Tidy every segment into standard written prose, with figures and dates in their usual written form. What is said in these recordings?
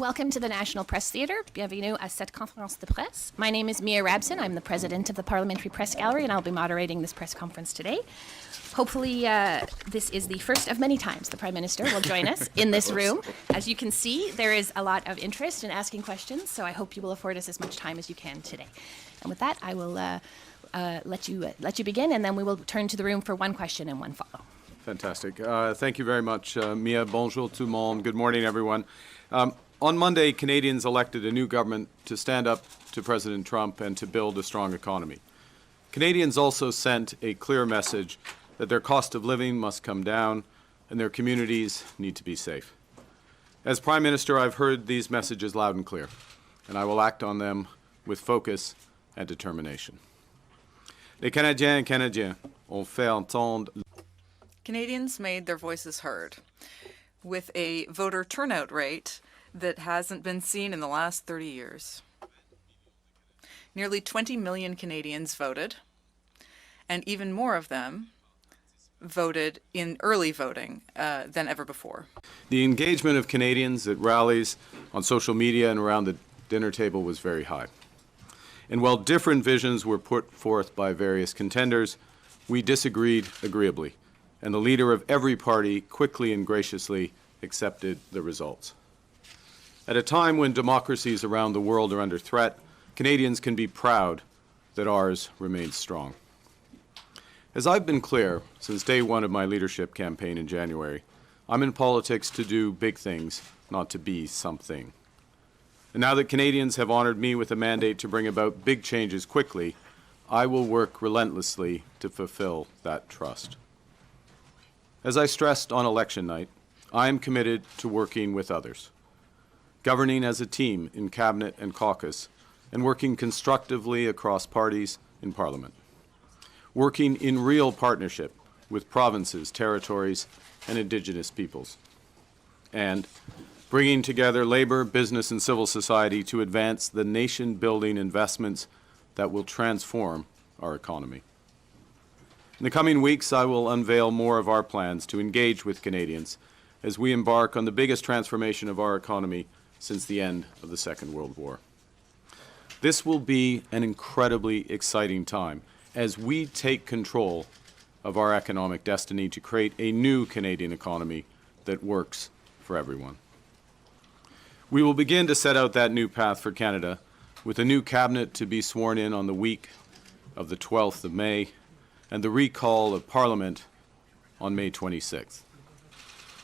Welcome to the National Press Theatre. Bienvenue à cette conférence de presse. My name is Mia Rabson. I'm the president of the Parliamentary Press Gallery, and I'll be moderating this press conference today. Hopefully, this is the first of many times the Prime Minister will join us in this room. As you can see, there is a lot of interest in asking questions, so I hope you will afford us as much time as you can today. And with that, I will let you begin, and then we will turn to the room for one question and one follow. Fantastic. Thank you very much, Mia. Bonjour tout le monde. Good morning, everyone. On Monday, Canadians elected a new government to stand up to President Trump and to build a strong economy. Canadians also sent a clear message that their cost of living must come down and their communities need to be safe. As Prime Minister, I've heard these messages loud and clear, and I will act on them with focus and determination. Les Canadiens et Canadiennes ont fait entendre. Canadians made their voices heard with a voter turnout rate that hasn't been seen in the last 30 years. Nearly 20 million Canadians voted, and even more of them voted in early voting than ever before. The engagement of Canadians at rallies, on social media, and around the dinner table was very high. And while different visions were put forth by various contenders, we disagreed agreeably, and the leader of every party quickly and graciously accepted the results. At a time when democracies around the world are under threat, Canadians can be proud that ours remains strong. As I've been clear since day one of my leadership campaign in January, I'm in politics to do big things, not to be something. And now that Canadians have honored me with a mandate to bring about big changes quickly, I will work relentlessly to fulfill that trust. As I stressed on election night, I am committed to working with others, governing as a team in Cabinet and caucus, and working constructively across parties in Parliament, working in real partnership with provinces, territories, and Indigenous peoples, and bringing together labor, business, and civil society to advance the nation-building investments that will transform our economy. In the coming weeks, I will unveil more of our plans to engage with Canadians as we embark on the biggest transformation of our economy since the end of the Second World War. This will be an incredibly exciting time as we take control of our economic destiny to create a new Canadian economy that works for everyone. We will begin to set out that new path for Canada with a new cabinet to be sworn in on the week of the 12th of May and the recall of Parliament on May 26th.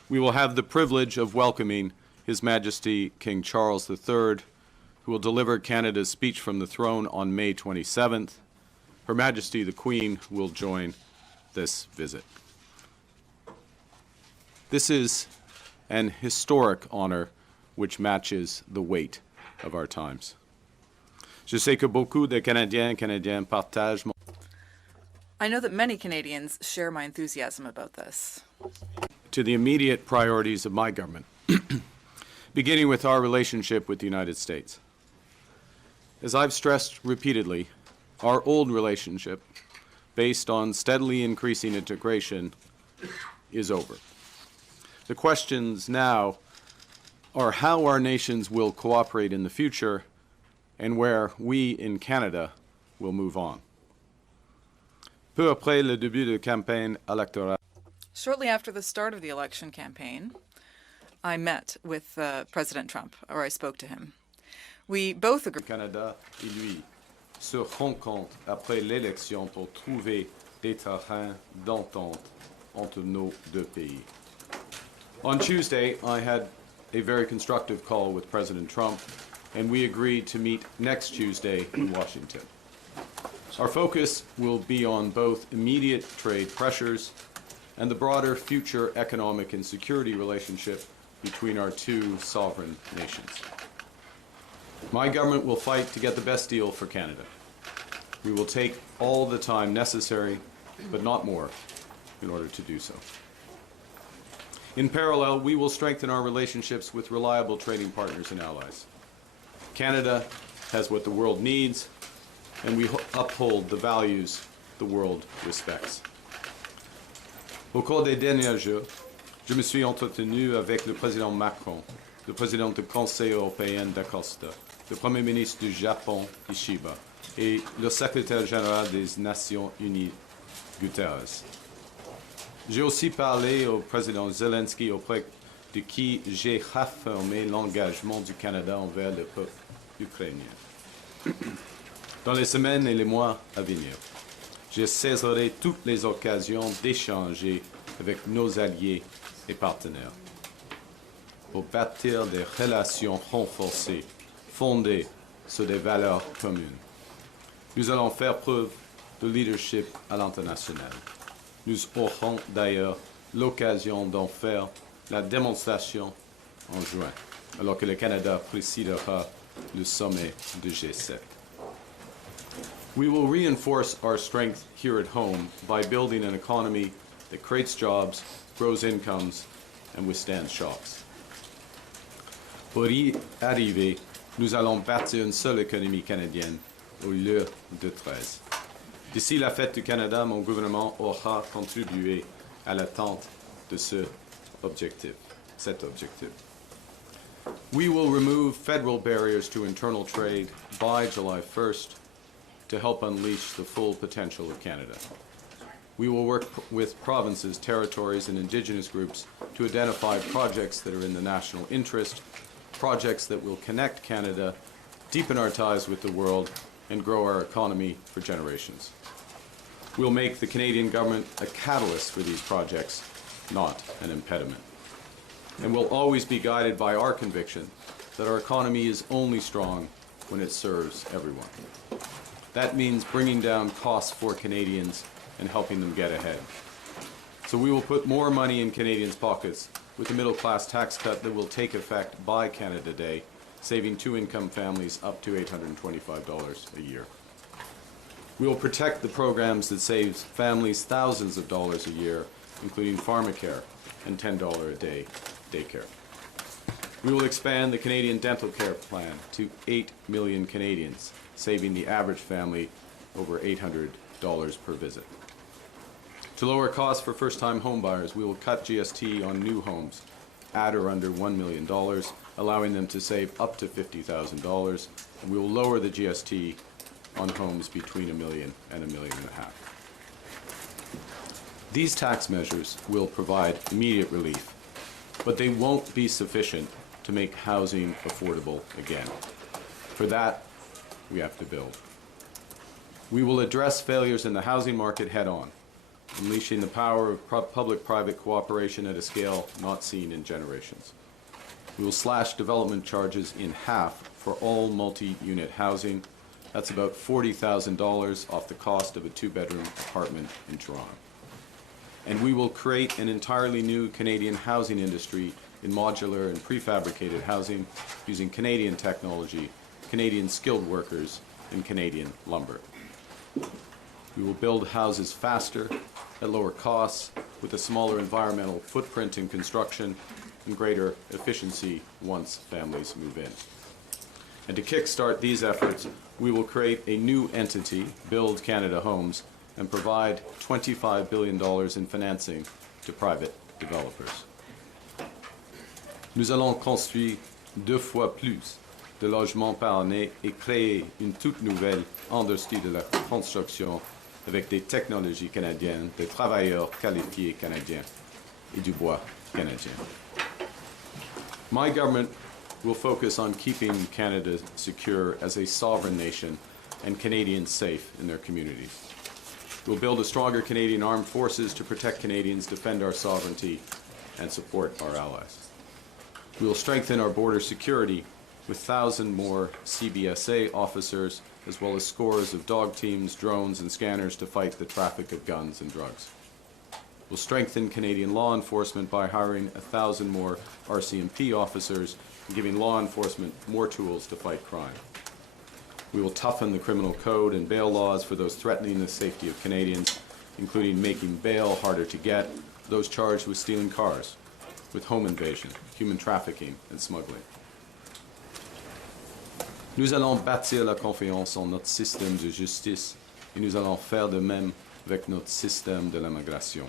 We will have the privilege of welcoming His Majesty King Charles III, who will deliver Canada's speech from the throne on May 27th. Her Majesty the Queen will join this visit. This is an historic honor which matches the weight of our times. Je sais que beaucoup de Canadiens et Canadiennes partagent mon. I know that many Canadians share my enthusiasm about this. To the immediate priorities of my government, beginning with our relationship with the United States. As I've stressed repeatedly, our old relationship, based on steadily increasing integration, is over. The questions now are how our nations will cooperate in the future and where we in Canada will move on. Peu après le début de campagne électorale. Shortly after the start of the election campaign, I met with President Trump, or I spoke to him. We both agreed. Canada et lui se rencontrent après l'élection pour trouver des terrains d'entente entre nos deux pays. On Tuesday, I had a very constructive call with President Trump, and we agreed to meet next Tuesday in Washington. Our focus will be on both immediate trade pressures and the broader future economic and security relationship between our two sovereign nations. My government will fight to get the best deal for Canada. We will take all the time necessary, but not more, in order to do so. In parallel, we will strengthen our relationships with reliable trading partners and allies. Canada has what the world needs, and we uphold the values the world respects. Au cours des derniers jours, je me suis entretenu avec le président Macron le président du Conseil européen d'Acosta, le Premier ministre du Japon, Ishiba, et le secrétaire général des Nations Unies, Guterres. J'ai aussi parlé au président Zelensky, auprès de qui j'ai réaffirmé l'engagement du Canada envers le peuple ukrainien. Dans les semaines et les mois à venir, je saisirai toutes les occasions d'échanger avec nos alliés et partenaires pour bâtir des relations renforcées, fondées sur des valeurs communes. Nous allons faire preuve de leadership à l'international. Nous aurons d'ailleurs l'occasion d'en faire la démonstration en juin, alors que le Canada présidera le sommet du G7. We will reinforce our strength here at home by building an economy that creates jobs, grows incomes, and withstands shocks. Pour y arriver, nous allons bâtir une seule économie canadienne au lieu de 13. D'ici la fête du Canada, mon gouvernement aura contribué à l'atteinte de cet objectif. We will remove federal barriers to internal trade by July 1st to help unleash the full potential of Canada. We will work with provinces, territories, and Indigenous groups to identify projects that are in the national interest, projects that will connect Canada, deepen our ties with the world, and grow our economy for generations. We'll make the Canadian government a catalyst for these projects, not an impediment. And we'll always be guided by our conviction that our economy is only strong when it serves everyone. That means bringing down costs for Canadians and helping them get ahead. So we will put more money in Canadians' pockets with the middle-class tax cut that will take effect by Canada Day, saving two-income families up to $825 a year. We will protect the programs that save families thousands of dollars a year, including pharmacare and $10 a day daycare. We will expand the Canadian Dental Care Plan to 8 million Canadians, saving the average family over $800 per visit. To lower costs for first-time homebuyers, we will cut GST on new homes at or under $1 million, allowing them to save up to $50,000, and we will lower the GST on homes between $1 million and $1.5 million. These tax measures will provide immediate relief, but they won't be sufficient to make housing affordable again. For that, we have to build. We will address failures in the housing market head-on, unleashing the power of public-private cooperation at a scale not seen in generations. We will slash development charges in half for all multi-unit housing. That's about $40,000 off the cost of a two-bedroom apartment in Toronto. And we will create an entirely new Canadian housing industry in modular and prefabricated housing using Canadian technology, Canadian skilled workers, and Canadian lumber. We will build houses faster, at lower costs, with a smaller environmental footprint in construction and greater efficiency once families move in. And to kickstart these efforts, we will create a new entity, Build Canada Homes, and provide $25 billion in financing to private developers. Nous allons construire 2 fois plus de logements par année et créer une toute nouvelle industrie de la construction avec des technologies canadiennes, des travailleurs qualifiés canadiens et du bois canadien. My government will focus on keeping Canada secure as a sovereign nation and Canadians safe in their communities. We'll build a stronger Canadian armed forces to protect Canadians, defend our sovereignty, and support our allies. We will strengthen our border security with 1,000 more CBSA officers, as well as scores of dog teams, drones, and scanners to fight the traffic of guns and drugs. We'll strengthen Canadian law enforcement by hiring 1,000 more RCMP officers and giving law enforcement more tools to fight crime. We will toughen the criminal code and bail laws for those threatening the safety of Canadians, including making bail harder to get for those charged with stealing cars, with home invasion, human trafficking, and smuggling. Nous allons bâtir la confiance en notre système de justice et nous allons faire de même avec notre système de l'immigration.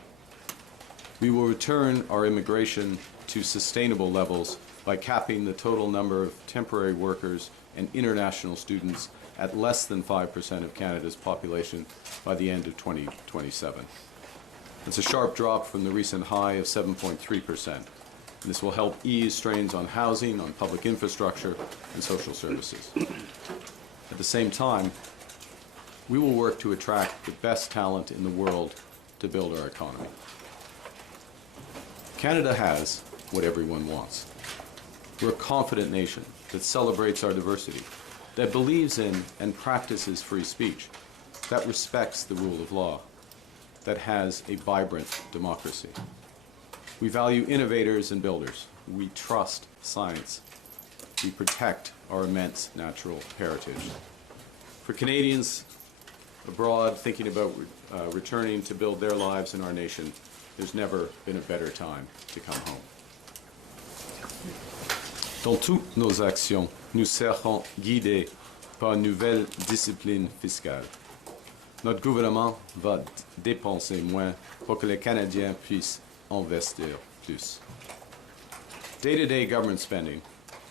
We will return our immigration to sustainable levels by capping the total number of temporary workers and international students at less than 5% of Canada's population by the end of 2027. It's a sharp drop from the recent high of 7.3%. This will help ease strains on housing, on public infrastructure, and social services. At the same time, we will work to attract the best talent in the world to build our economy. Canada has what everyone wants. We're a confident nation that celebrates our diversity, that believes in and practices free speech, that respects the rule of law, that has a vibrant democracy. We value innovators and builders. We trust science. We protect our immense natural heritage. For Canadians abroad thinking about returning to build their lives in our nation, there's never been a better time to come home. Dans toutes nos actions, nous serons guidés par une nouvelle discipline fiscale. Notre gouvernement va dépenser moins pour que les Canadiens puissent investir plus. Day-to-day government spending,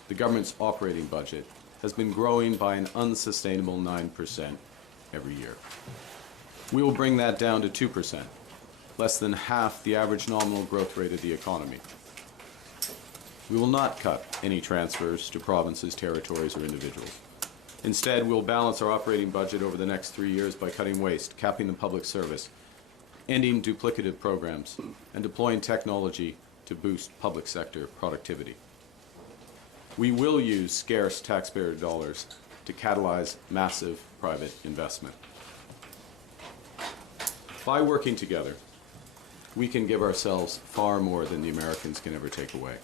the government's operating budget, has been growing by an unsustainable 9% every year. We will bring that down to 2%, less than half the average nominal growth rate of the economy. We will not cut any transfers to provinces, territories, or individuals. Instead, we'll balance our operating budget over the next 3 years by cutting waste, capping the public service, ending duplicative programs, and deploying technology to boost public sector productivity. We will use scarce taxpayer dollars to catalyze massive private investment. By working together, we can give ourselves far more than the Americans can ever take away.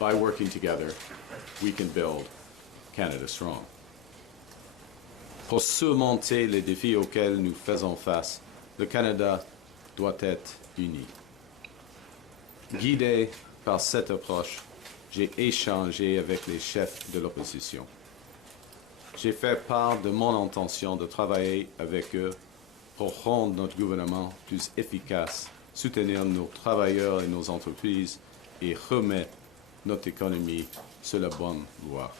By working together, we can build Canada strong. Pour surmonter les défis auxquels nous faisons face, le Canada doit être uni. Guidé par cette approche, j'ai échangé avec les chefs de l'opposition. J'ai fait part de mon intention de travailler avec eux pour rendre notre gouvernement plus efficace, soutenir nos travailleurs et nos entreprises et remettre notre économie sur la bonne voie.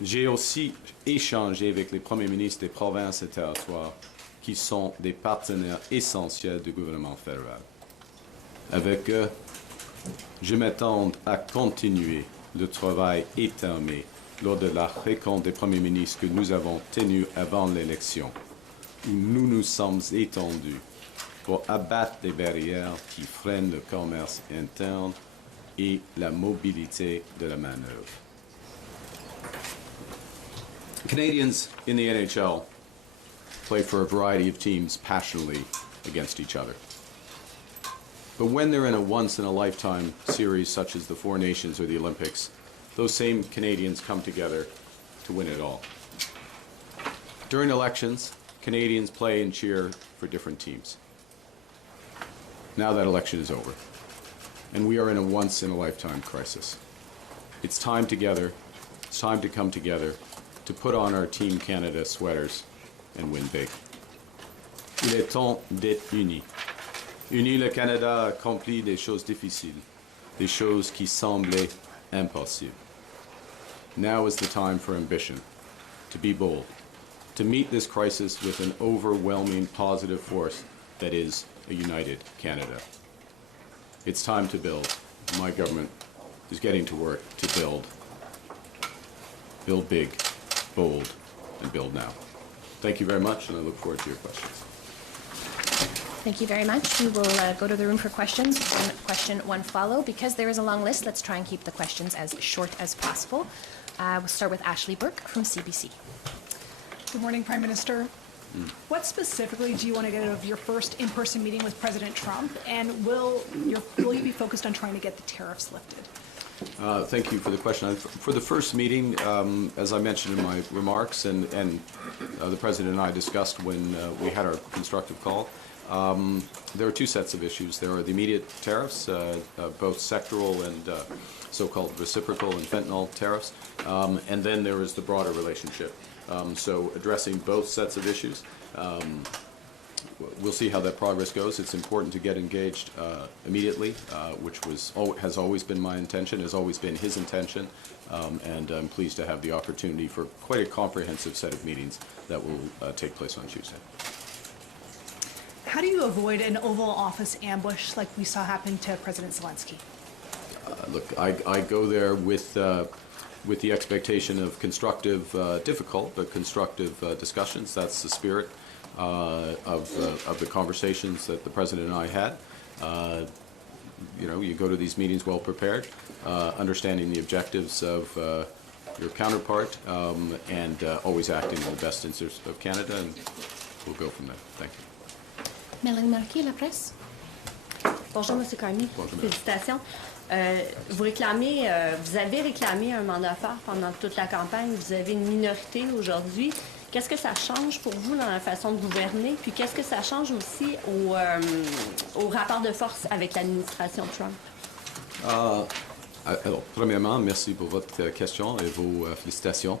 J'ai aussi échangé avec les premiers ministres des provinces et territoires qui sont des partenaires essentiels du gouvernement fédéral. Avec eux, je m'attends à continuer le travail étamé lors de la rencontre des premiers ministres que nous avons tenue avant l'élection, où nous nous sommes étendus pour abattre les barrières qui freinent le commerce interne et la mobilité de la main-d'œuvre. Canadians in the NHL play for a variety of teams passionately against each other. But when they're in a once-in-a-lifetime series such as the Four Nations or the Olympics, those same Canadians come together to win it all. During elections, Canadians play and cheer for different teams. Now that election is over, and we are in a once-in-a-lifetime crisis. It's time together, it's time to come together to put on our Team Canada sweaters and win big. Il est temps d'être unis. Unis, le Canada a accompli des choses difficiles, des choses qui semblaient impossibles. Now is the time for ambition, to be bold, to meet this crisis with an overwhelming positive force that is a united Canada. It's time to build. My government is getting to work to build. Build big, bold, and build now. Thank you very much, and I look forward to your questions. Thank you very much. We will go to the room for questions. One question, one follow. Because there is a long list, let's try and keep the questions as short as possible. We'll start with Ashley Burke from CBC. Good morning, Prime Minister. What specifically do you want to get out of your first in-person meeting with President Trump, and will you be focused on trying to get the tariffs lifted? Thank you for the question. For the first meeting, as I mentioned in my remarks, and the President and I discussed when we had our constructive call, there are two sets of issues. There are the immediate tariffs, both sectoral and so-called reciprocal and fentanyl tariffs, and then there is the broader relationship. So addressing both sets of issues. we'll see how that progress goes. It's important to get engaged immediately, which has always been my intention, has always been his intention, and I'm pleased to have the opportunity for quite a comprehensive set of meetings that will take place on Tuesday. How do you avoid an Oval Office ambush like we saw happen to President Zelensky? Look, I go there with the expectation of constructive, difficult, but constructive discussions. That's the spirit of the conversations that the President and I had. You go to these meetings well prepared, understanding the objectives of your counterpart, and always acting in the best interest of Canada, and we'll go from there. Thank you. Mélanie Marquis, La Presse. Bonjour, M. Carney. Bonjour. Félicitations. Vous avez réclamé un mandat fort pendant toute la campagne. Vous avez une minorité aujourd'hui. Qu'est-ce que ça change pour vous dans la façon de gouverner? Puis qu'est-ce que ça change aussi au rapport de force avec l'administration Trump? Alors, premièrement, merci pour votre question et vos félicitations.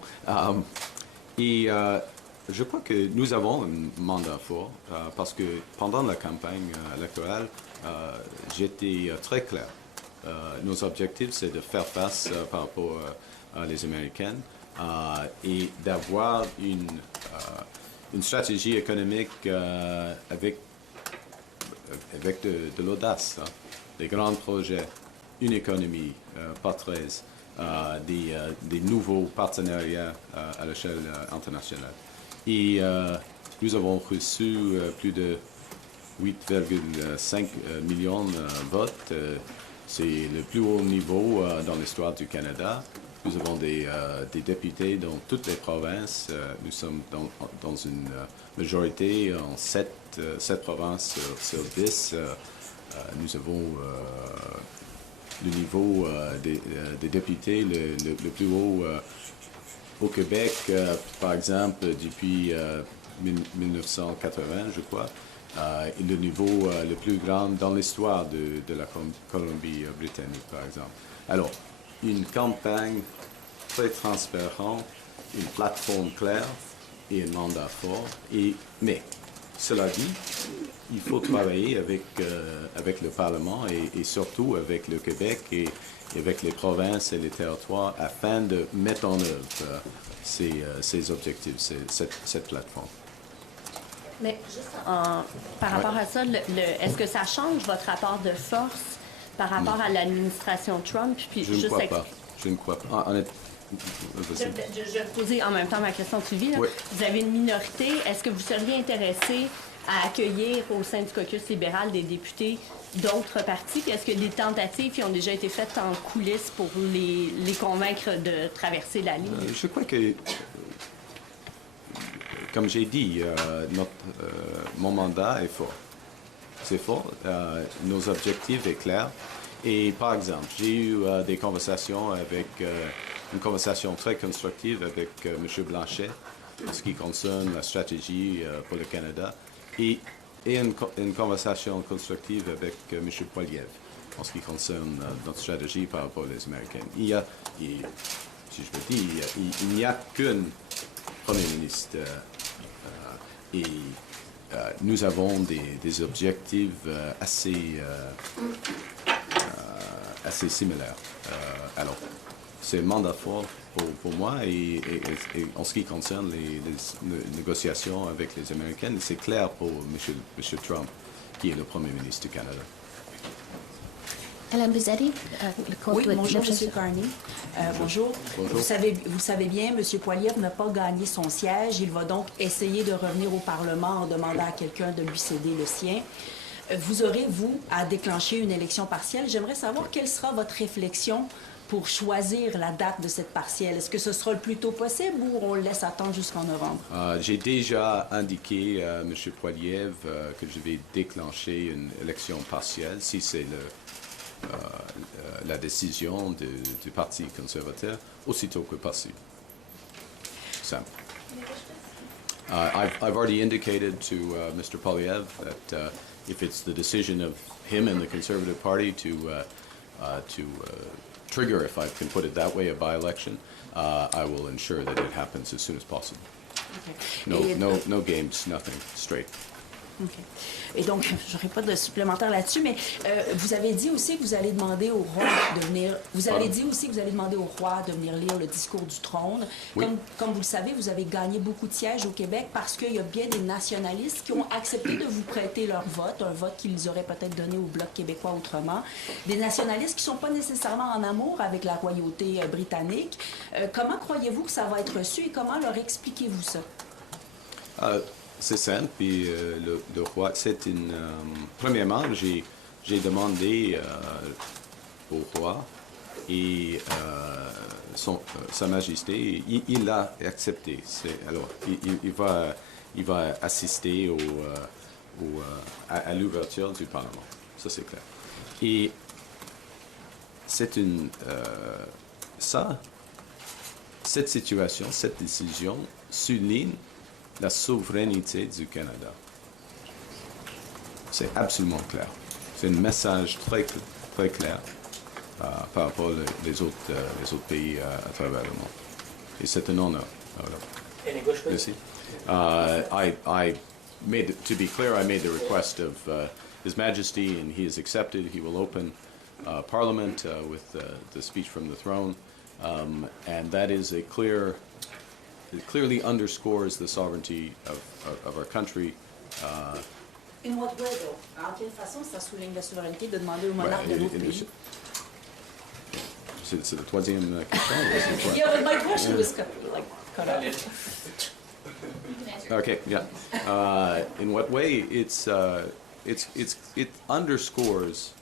Je crois que nous avons un mandat fort parce que pendant la campagne électorale, j'étais très clair. Nos objectifs, c'est de faire face par rapport à les Américaines et d'avoir une stratégie économique avec de l'audace, des grands projets, une économie pas 13, des nouveaux partenariats à l'échelle internationale. Et nous avons reçu plus de 8,5 millions de votes. C'est le plus haut niveau dans l'histoire du Canada. Nous avons des députés dans toutes les provinces. Nous sommes dans une majorité en 7 provinces sur 10. Nous avons le niveau des députés le plus haut au Québec, par exemple, depuis 1980, je crois, et le niveau le plus grand dans l'histoire de la Colombie-Britannique, par exemple. Alors, une campagne très transparente, une plateforme claire et un mandat fort. Mais, cela dit, il faut travailler avec le Parlement et surtout avec le Québec et avec les provinces et les territoires afin de mettre en œuvre ces objectifs, cette plateforme. Mais juste par rapport à ça, est-ce que ça change votre rapport de force par rapport à l'administration Trump? Puis Je ne crois pas. Je ne crois pas. Je vais poser en même temps ma question de suivi. Oui. Vous avez une minorité. Est-ce que vous seriez intéressé à accueillir au sein du caucus libéral des députés d'autres partis? Puis est-ce que des tentatives qui ont déjà été faites en coulisses pour les convaincre de traverser la ligne? Je crois que, comme j'ai dit, mon mandat est fort. C'est fort. Nos objectifs sont clairs. Et par exemple, j'ai eu des conversations une conversation très constructive avec M. Blanchet en ce qui concerne la stratégie pour le Canada et une conversation constructive avec M. Poilievre en ce qui concerne notre stratégie par rapport aux Américains. Si je peux dire, il n'y a qu'un Premier ministre et nous avons des objectifs assez similaires. Alors, c'est un mandat fort pour moi et en ce qui concerne les négociations avec les Américains, c'est clair pour M. Trump, qui est le Premier ministre du Canada. Alain Buzzetti, le compte Oui, de bonjour, Fiscal. M. Carney. Bonjour. Bonjour. Vous savez bien, M. Poilievre n'a pas gagné son siège. Il va donc essayer de revenir au Parlement en demandant à quelqu'un de lui céder le sien. Vous aurez, vous, à déclencher une élection partielle. J'aimerais savoir quelle sera votre réflexion pour choisir la date de cette partielle. Est-ce que ce sera le plus tôt possible ou on le laisse attendre jusqu'en novembre? J'ai déjà indiqué à M. Poilievre que je vais déclencher une élection partielle si c'est la décision du Parti conservateur aussitôt que possible. Simple. I've already indicated to Mr. Poilievre that if it's the decision of him and the Conservative Party to trigger, if I can put it that way, a by-election, I will ensure that it happens as soon as possible. Okay. No games, nothing, straight. OK. Et donc, je n'aurai pas de supplémentaire là-dessus, mais vous avez dit aussi que vous allez demander au roi de venir. Vous avez dit aussi que vous allez demander au roi de venir lire le discours du trône. Oui. Comme vous le savez, vous avez gagné beaucoup de sièges au Québec parce qu'il y a bien des nationalistes qui ont accepté de vous prêter leur vote, un vote qu'ils auraient peut-être donné au Bloc québécois autrement. Des nationalistes qui ne sont pas nécessairement en amour avec la royauté britannique. Comment croyez-vous que ça va être reçu et comment leur expliquez-vous ça? C'est simple, puis le roi, c'est une... premièrement, j'ai demandé au roi et Sa Majesté, il a accepté. Alors, il va assister à l'ouverture du Parlement. Ça, c'est clair. Et c'est une... cette situation, cette décision souligne la souveraineté du Canada. C'est absolument clair. C'est un message très, très clair par rapport aux autres pays à travers le monde. Et c'est un honneur. Merci. To be clear, I made the request of His Majesty, and he has accepted. He will open Parliament with the speech from the throne, and that is a clear. It clearly underscores the sovereignty of our country. In what way, though? En quelle façon ça souligne la souveraineté de demander au monarque de notre pays? C'est la troisième question. Yeah, but my question was cut off. Okay, yeah. In what way? It underscores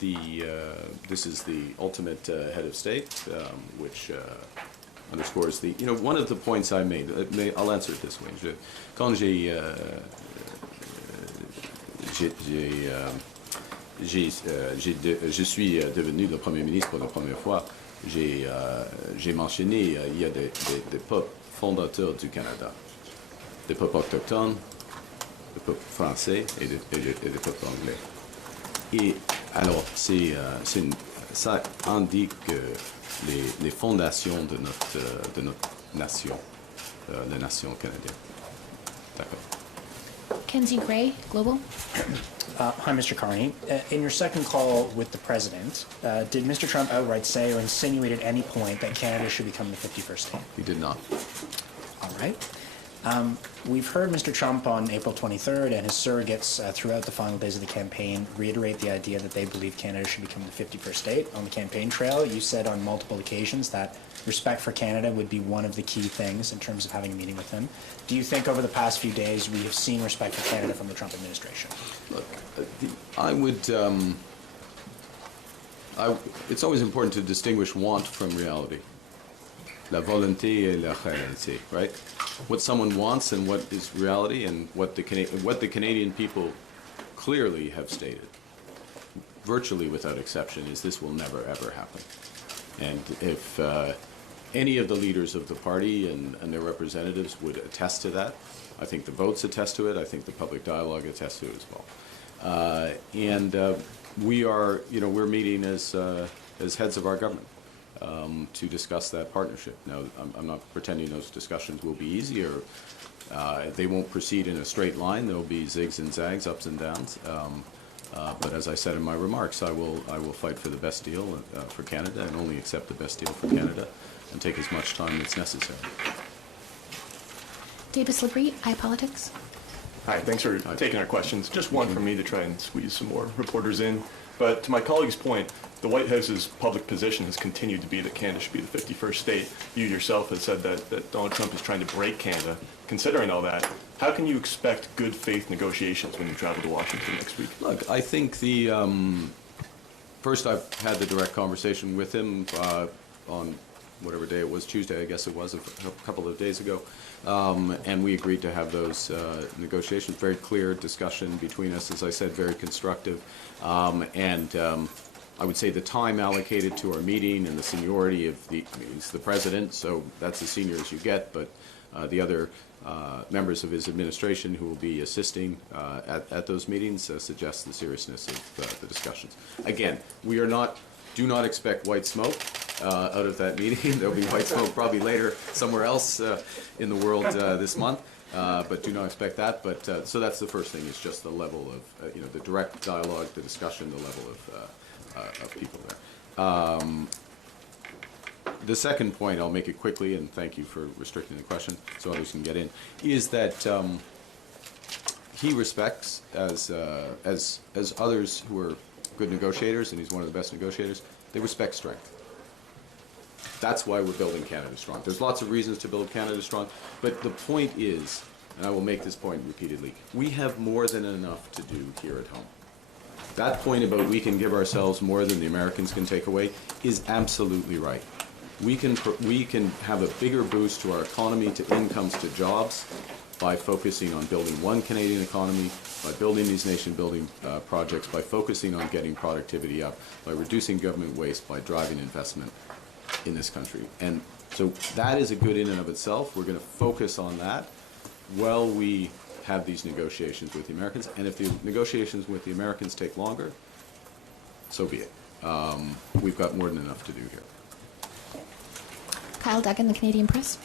this is the ultimate head of state, which underscores one of the points I made. I'll answer it this way. Quand je suis devenu le Premier ministre pour la première fois, j'ai mentionné il y a des peuples fondateurs du Canada, des peuples autochtones, des peuples français et des peuples anglais. Et alors, ça indique les fondations de notre nation, la nation canadienne. D'accord. Kenzie Gray, Global. Hi, Mr. Carney. In your second call with the President, did Mr. Trump outright say or insinuate at any point that Canada should become the 51st state? He did not. All right. We've heard Mr. Trump on April 23rd and his surrogates throughout the final days of the campaign reiterate the idea that they believe Canada should become the 51st state. On the campaign trail, you said on multiple occasions that respect for Canada would be one of the key things in terms of having a meeting with him. Do you think over the past few days we have seen respect for Canada from the Trump administration? Look, I would... it's always important to distinguish want from reality. La volonté et la réalité, right? What someone wants and what is reality, and what the Canadian people clearly have stated, virtually without exception, is this will never ever happen. And if any of the leaders of the party and their representatives would attest to that, I think the votes attest to it. I think the public dialogue attests to it as well. We are, we're meeting as heads of our government. To discuss that partnership. Now, I'm not pretending those discussions will be easy, or they won't proceed in a straight line. There will be zigs and zags, ups and downs. But as I said in my remarks, I will fight for the best deal for Canada, and only accept the best deal for Canada, and take as much time as necessary. Davis Labrie, iPolitics. Hi, thanks for taking our questions. Just one from me to try and squeeze some more reporters in. But to my colleague's point, the White House's public position has continued to be that Canada should be the 51st state. You yourself have said that Donald Trump is trying to break Canada. Considering all that, how can you expect good faith negotiations when you travel to Washington next week? Look, I think first I've had the direct conversation with him on whatever day it was, Tuesday I guess it was, a couple of days ago. And we agreed to have those negotiations. Very clear discussion between us, as I said, very constructive. I would say the time allocated to our meeting and the seniority of he's the president, so that's as senior as you get, but the other members of his administration who will be assisting at those meetings suggests the seriousness of the discussions. Again, do not expect white smoke out of that meeting. There'll be white smoke probably later somewhere else in the world this month. but do not expect that. But so that's the first thing, is just the level of, the direct dialogue, the discussion, the level of people there. The second point, I'll make it quickly, and thank you for restricting the question so others can get in, is that he respects, as others who are good negotiators, and he's one of the best negotiators, they respect strength. That's why we're building Canada Strong. There's lots of reasons to build Canada Strong, but the point is, and I will make this point repeatedly, we have more than enough to do here at home. That point about we can give ourselves more than the Americans can take away is absolutely right. We can have a bigger boost to our economy, to incomes, to jobs, by focusing on building one Canadian economy, by building these nation-building projects, by focusing on getting productivity up, by reducing government waste, by driving investment in this country. And so that is a good in and of itself. We're going to focus on that while we have these negotiations with the Americans. And if the negotiations with the Americans take longer, so be it. We've got more than enough to do here. Kyle Duggan, the Canadian Press.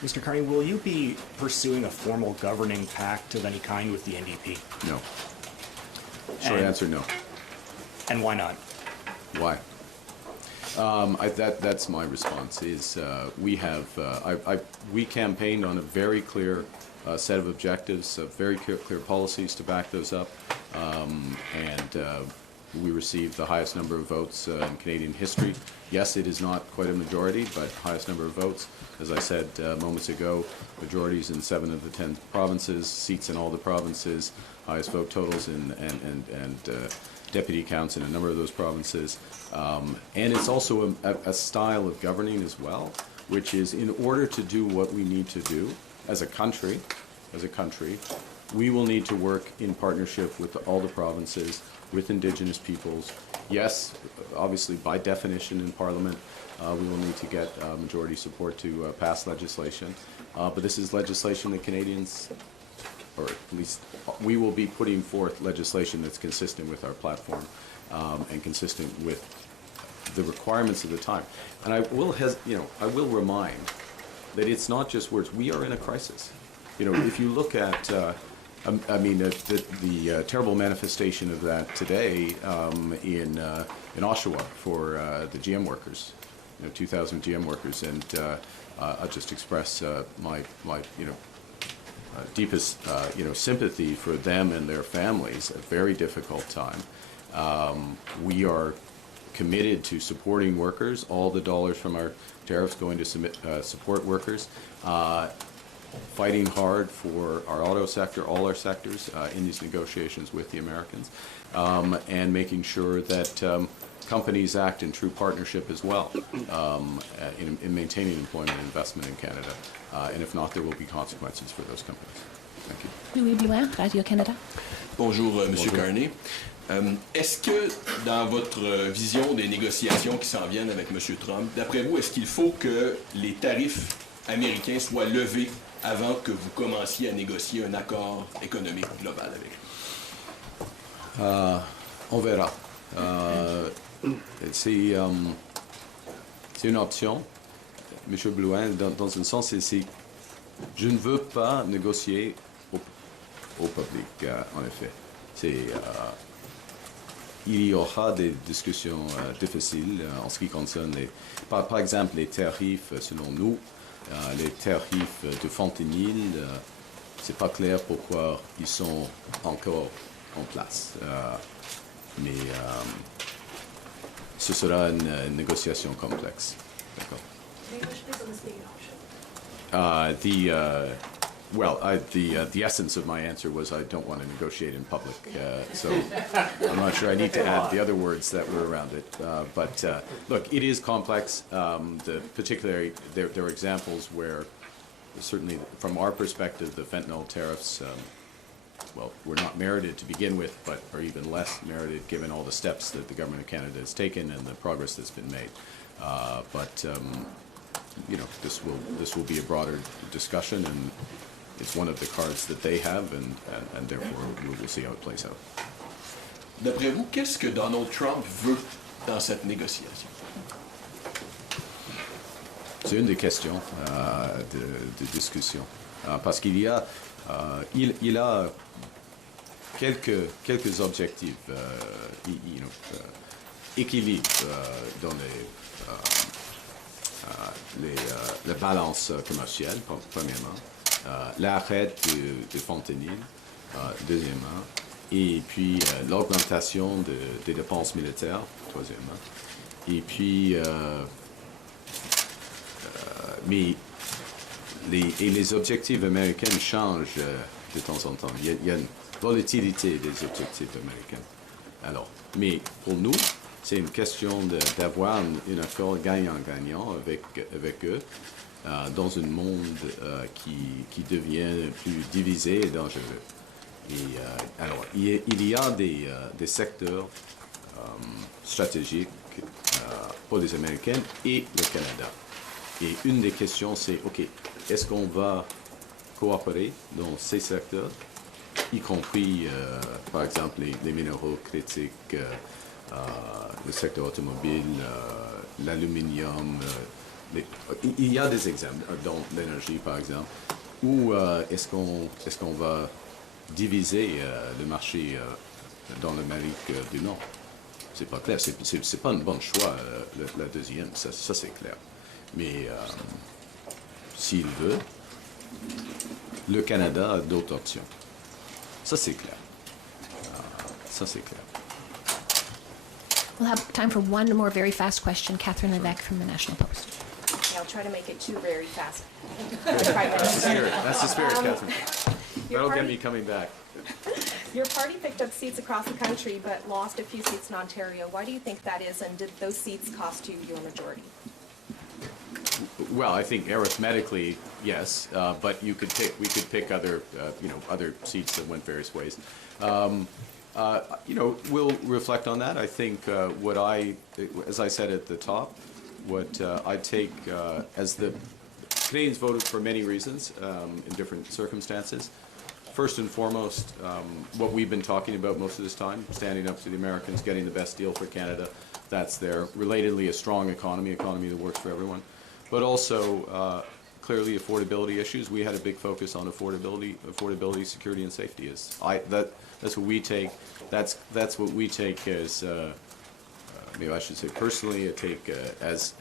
Mr. Carney, will you be pursuing a formal governing pact of any kind with the NDP? No. Short answer, no. And why not? Why? That's my response. Is we campaigned on a very clear set of objectives, very clear policies to back those up, and we received the highest number of votes in Canadian history. Yes, it is not quite a majority, but highest number of votes. As I said moments ago, majorities in 7 of the 10 provinces, seats in all the provinces, highest vote totals and deputy counts in a number of those provinces. And it's also a style of governing as well, which is, in order to do what we need to do as a country, we will need to work in partnership with all the provinces, with Indigenous peoples. Yes, obviously, by definition in Parliament, we will need to get majority support to pass legislation. But this is legislation that Canadians, or at least we will be putting forth legislation that's consistent with our platform and consistent with the requirements of the time. And I will remind that it's not just words. We are in a crisis. If you look at, the terrible manifestation of that today in Oshawa for the GM workers, 2,000 GM workers, and I'll just express my deepest sympathy for them and their families. A very difficult time. We are committed to supporting workers. All the dollars from our tariffs going to support workers. Fighting hard for our auto sector, all our sectors, in these negotiations with the Americans, and making sure that companies act in true partnership as well in maintaining employment and investment in Canada. And if not, there will be consequences for those companies. Thank you. Louis Blouin, Radio-Canada. Bonjour, Monsieur Carney. Est-ce que, dans votre vision des négociations qui s'en viennent avec Monsieur Trump, d'après vous, est-ce qu'il faut que les tarifs américains soient levés avant que vous commenciez à négocier un accord économique global avec lui? On verra. C'est une option, M. Blouin, dans un sens, je ne veux pas négocier au public, en effet. Il y aura des discussions difficiles en ce qui concerne, par exemple, les tarifs, selon nous. Les tarifs de fentanyl, c'est pas clair pourquoi ils sont encore en place. Mais ce sera une négociation complexe. D'accord. The essence of my answer was I don't want to negotiate in public, so I'm not sure I need to add the other words that were around it. But look, it is complex. Particularly, there are examples where, certainly from our perspective, the fentanyl tariffs, were not merited to begin with, but are even less merited given all the steps that the government of Canada has taken and the progress that's been made. This will be a broader discussion, and it's one of the cards that they have, and therefore we will see how it plays out. D'après vous, qu'est-ce que Donald Trump veut dans cette négociation? C'est une des questions de discussion. parce qu'il y a, il a quelques objectifs, équilibre dans la balance commerciale, premièrement, l'arrêt de fentanyl, deuxièmement, et puis l'augmentation des dépenses militaires, troisièmement, et puis mais les objectifs américains changent de temps en temps. Il y a une volatilité des objectifs américains. Alors, mais pour nous, c'est une question d'avoir un accord gagnant-gagnant avec eux dans un monde qui devient plus divisé et dangereux. Et alors, il y a des secteurs stratégiques pour les Américains et le Canada. Et une des questions, c'est, OK, est-ce qu'on va coopérer dans ces secteurs, y compris, par exemple, les minéraux critiques, le secteur automobile, l'aluminium. Il y a des exemples, dans l'énergie, par exemple, où est-ce qu'on va diviser le marché dans l'Amérique du Nord? C'est pas clair. C'est pas un bon choix, la deuxième, ça c'est clair. Mais s'il veut, le Canada a d'autres options. Ça c'est clair. Ça c'est clair. We'll have time for one more very fast question. Catherine Levesque from the National Post. Okay, I'll try to make it two very fast. That's the spirit, Catherine. That'll get me coming back. Your party picked up seats across the country but lost a few seats in Ontario. Why do you think that is, and did those seats cost you your majority? Well, I think arithmetically, yes, but we could pick other, other seats that went various ways. We'll reflect on that. I think as I said at the top, what I take as the Canadians voted for many reasons in different circumstances. First and foremost, what we've been talking about most of this time, standing up to the Americans, getting the best deal for Canada, that's there. Relatedly, a strong economy that works for everyone. But also, clearly, affordability issues. We had a big focus on affordability, security, and safety. That's what we take. That's what we take as, maybe I should say personally, I take as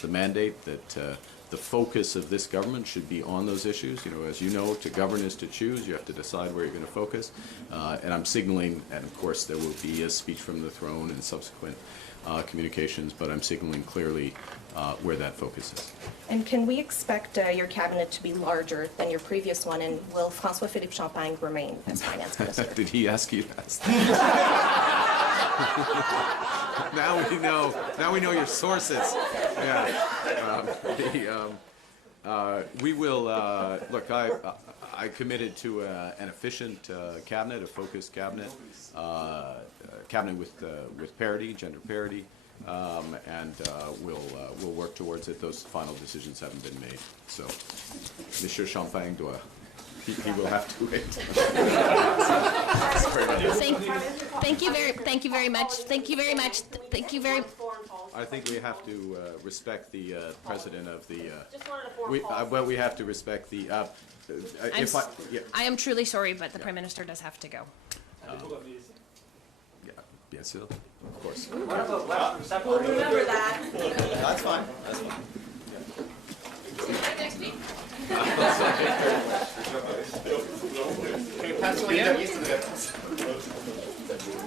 the mandate that the focus of this government should be on those issues. As you know, to govern is to choose. You have to decide where you're going to focus. And I'm signaling, and of course there will be a speech from the throne and subsequent communications, but I'm signaling clearly where that focus is. And can we expect your cabinet to be larger than your previous one, and will François-Philippe Champagne remain as finance minister? Did he ask you that? Now we know your sources. Yeah. We will look. I committed to an efficient cabinet, a focused cabinet, cabinet with parity, gender parity, and we'll work towards it. Those final decisions haven't been made, so Monsieur Champagne doit. He will have to wait. Thank you very much. I think we have to respect the president of the. We have to respect the. I am truly sorry, but the Prime Minister does have to go. Yeah, bien sûr, of course. We'll remember that. That's fine. Next week. Can you pass me